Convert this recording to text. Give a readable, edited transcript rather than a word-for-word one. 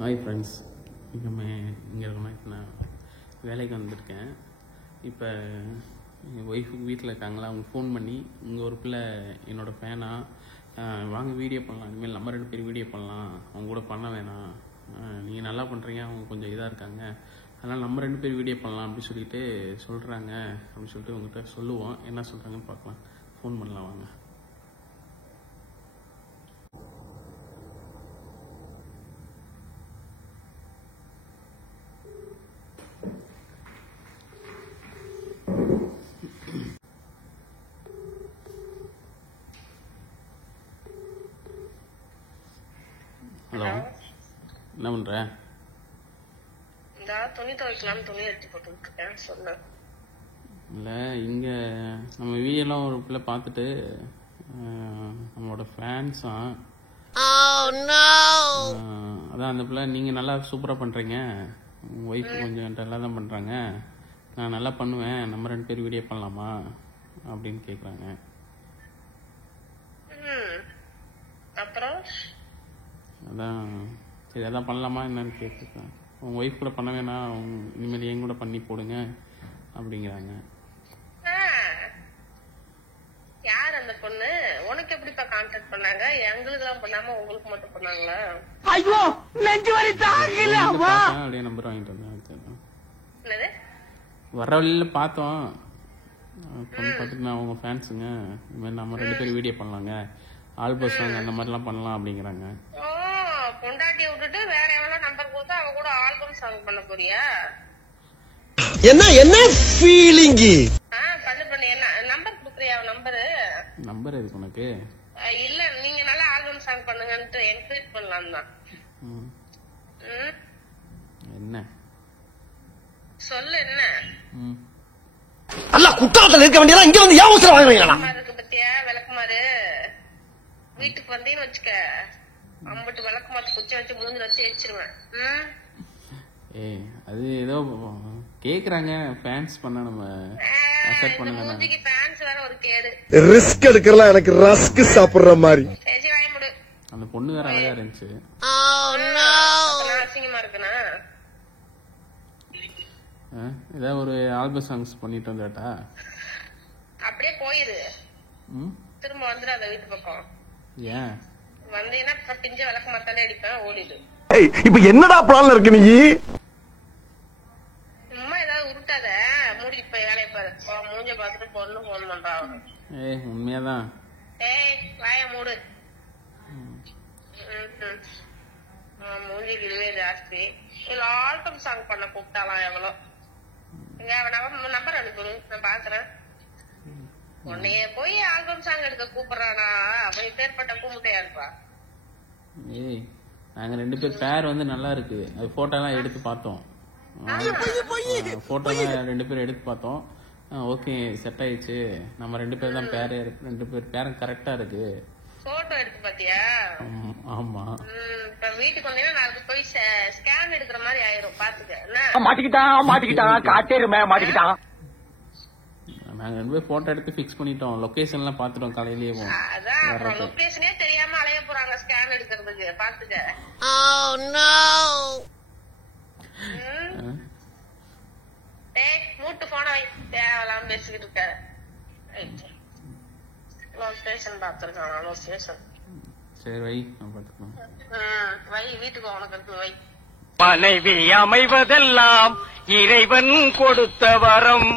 Hi friends, இங்கே இருக்கோம்னா இப்போ நான் வேலைக்கு வந்திருக்கேன். இப்போ எங்கள் ஒய்ஃபுக்கு வீட்டில் இருக்காங்களா, அவங்க ஃபோன் பண்ணி இங்கே ஒரு பிள்ளை என்னோடய ஃபேனாக வாங்க வீடியோ பண்ணலாம், இனிமேல் நம்ம 2 பேர் வீடியோ பண்ணலாம், அவங்க கூட பண்ண வேணாம், நீங்கள் நல்லா பண்ணுறீங்க, அவங்க கொஞ்சம் இதாக இருக்காங்க, அதனால் நம்ம 2 பேர் வீடியோ பண்ணலாம் அப்படி சொல்லிட்டு சொல்கிறாங்க அப்படின்னு சொல்லிட்டு உங்கள்கிட்ட சொல்லுவோம். என்ன சொல்கிறாங்கன்னு பார்க்கலாம். ஃபோன் பண்ணலாம் வாங்க. ஹலோ, என்ன பண்ற? துணி துவைக்கலாம், துணி எடுத்து போட்டுருக்கேன். சொல்லு. இல்லை, இங்கே நம்ம வீடியோலாம் ஒரு பிள்ளை பார்த்துட்டு நம்மளோட ஃபேன்ஸா, அதான் அந்த பிள்ளை நீங்கள் நல்லா சூப்பராக பண்ணுறீங்க, உங்கள் ஒய்ஃப் கொஞ்சம் நல்லா தான் பண்ணுறாங்க, நான் நல்லா பண்ணுவேன், நம்ம 2 பேர் வீடியோ பண்ணலாமா அப்படின்னு கேட்குறாங்க. அப்புறம் அதான் சரி, அதான் பண்ணலாமா என்னன்னு கேட்குறேன். உங்கள் ஒய்ஃப் கூட பண்ண வேணாம், இனிமேல் என் கூட பண்ணி போடுங்க அப்படிங்கிறாங்க. யார் அந்த பொண்ணு? உனக்கு எப்படிப்பா கான்டாக்ட் பண்ணாங்க? எங்களுக்கு எல்லாம் பண்ணாம உங்களுக்கு மட்டும் பண்ணாங்களா? ஐயோ, நெஞ்சு வலி தாங்கல. அப்படியே நம்பர் வாங்கிட்டு வந்தேன். வர வழியில பார்த்தோம், பார்த்துட்டு நான் உங்க ஃபேன்ஸுங்க, இந்த மாதிரி நம்ம 2 பேர் வீடியோ பண்ணலாங்க, ஆல்பம் சாங் அந்த மாதிரிலாம் பண்ணலாம் அப்படிங்கிறாங்க. பொண்டாட்டியை விட்டுட்டு வேற எவ்வளவு நம்பர் கொடுத்தா அவ கூட ஆல்பம் சாங் பண்ண போறியா? என்ன ஃபீலிங்? பண்ணு என்ன நம்பர் கொடுக்குறியா? நம்பர் எதுக்கு உனக்கு? இல்ல, நீங்க நல்லா ஆல்பம் சாங் பண்ணுங்கன்ட்டு என்கரேஜ் பண்ணலாம் தான். என்ன சொல்லு. என்ன அல்ல குற்றாலத்துல இருக்க வேண்டியதா இங்க வந்து ஏன் வாங்குறீங்களா? இருக்கு பத்தியா விளக்குமாறு? வீட்டுக்கு வந்தேன்னு வச்சுக்க, அம்பட்டு விளக்கு மாத்து குச்சி வச்சு மூஞ்சி வச்சு ஏச்சிருவேன். அது ஏதோ கேக்குறாங்க, ஃபேன்ஸ் பண்ண நம்ம அக்செப்ட் பண்ணுங்க. மூஞ்சிக்கு ஃபேன்ஸ் வேற ஒரு கேடு. ரிஸ்க் எடுக்கறலாம் எனக்கு ரஸ்க் சாப்பிடுற மாதிரி. சரி வாய முடு. அந்த பொண்ணு வேற அழகா இருந்துச்சு. அசிங்கமா இருக்குனா ஏதாவது ஒரு ஆல்பம் சாங்ஸ் பண்ணிட்டு வந்தாட்டா அப்படியே போயிரு. திரும்ப வந்துடாத வீட்டு பக்கம். ஏன் வந்தீங்கன்னா பிஞ்ச விளக்கு மாத்தாலே அடிப்பேன், ஓடிடு. இப்ப என்னடா பிளான்ல இருக்கு நீ? சும்மா ஏதாவது உருட்டாத, மூடிட்டு போய் வேலையை பாரு. மூஞ்ச பாத்துட்டு பொண்ணு போன் பண்றா. உண்மையாதான். வாய மூடு. மூஞ்சிக்கு இதுவே ஜாஸ்தி. இல்ல ஆல்பம் சாங் பண்ண கூப்பிட்டாலாம் எவ்வளோ. நம்பர் அனுப்பிடு, நான் பாக்குறேன். உன்னைய போய் ஆல்பம் சாங் எடுக்க கூப்பிடுறானா? அவன் பேர்பட்ட கூமுட்டையா இருப்பா. நாங்க 2 பேர் பேர் வந்து நல்லா இருக்கு, அது போட்டோ எல்லாம் எடுத்து பார்த்தோம். போட்டோ எல்லாம் 2 பேரும் எடுத்து பார்த்தோம். ஓகே, செட் ஆயிடுச்சு, நம்ம 2 பேர் தான் பேரு, 2 பேர் பேரும் கரெக்டா இருக்கு. போட்டோ எடுத்து பாத்தியா? ஆமா. இப்ப வீட்டுக்கு வந்தீங்கன்னா நாளைக்கு போய் ஸ்கேன் எடுக்கிற மாதிரி ஆயிரும், பாத்துக்க. மாட்டிக்கிட்டான் காட்டேருமே மாட்டிக்கிட்டான். நாங்க 2 பேர் போட்டோ எடுத்து பிக்ஸ் பண்ணிட்டோம், லொகேஷன் எல்லாம் பாத்துட்டோம் காலையிலேயே. அதான் லொகேஷனே தெரியாம அலைய போறாங்க ஸ்கேன் எடுக்கிறதுக்கு, பாத்துக்க. மூட்டு போன தேவையில்லாம பேசிக்கிட்டு இருக்க. லொகேஷன் பாத்துருக்கான், லொகேஷன். சரி வை, நான் பாத்துக்கலாம். வை, வீட்டுக்கு உனக்கு இருக்கு வை. மனைவி அமைவதெல்லாம் இறைவன் கொடுத்த வரம்.